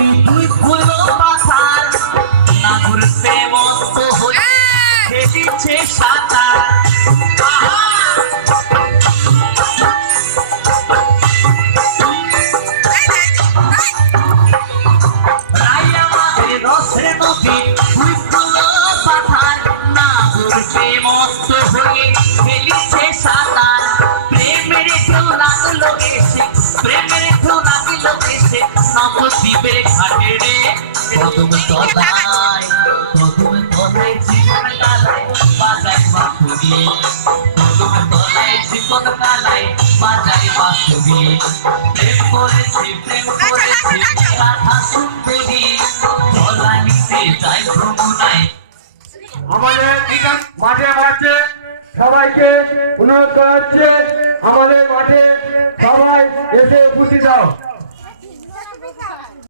নদী দুই ফুলো পাথার নাগর প্রেমস্ত হয়ে খেলিছে সাঁতার রসের নদী দুই ফুলো পাথার নাগর প্রেমস্ত হয়ে খেলিছে সাঁতার প্রেমের ঢেউ লাগলো এসে প্রেমের ঢেউ লাগলো এসে নবদ্বীপের ঘাটে রে কদম তলায় জীবন কালায় বাজায় বাঁশুরি কদম তলায় জীবন কালায় বাজায় বাঁশুরি প্রেম করেছে রাধা সুন্দরী তলা নিতে যায় ভ্রমণায়। আমাদের মাঠে মাঠে সবাইকে অনুরোধ করা হচ্ছে আমাদের মাঠে সবাই এসে উপস্থিত হও।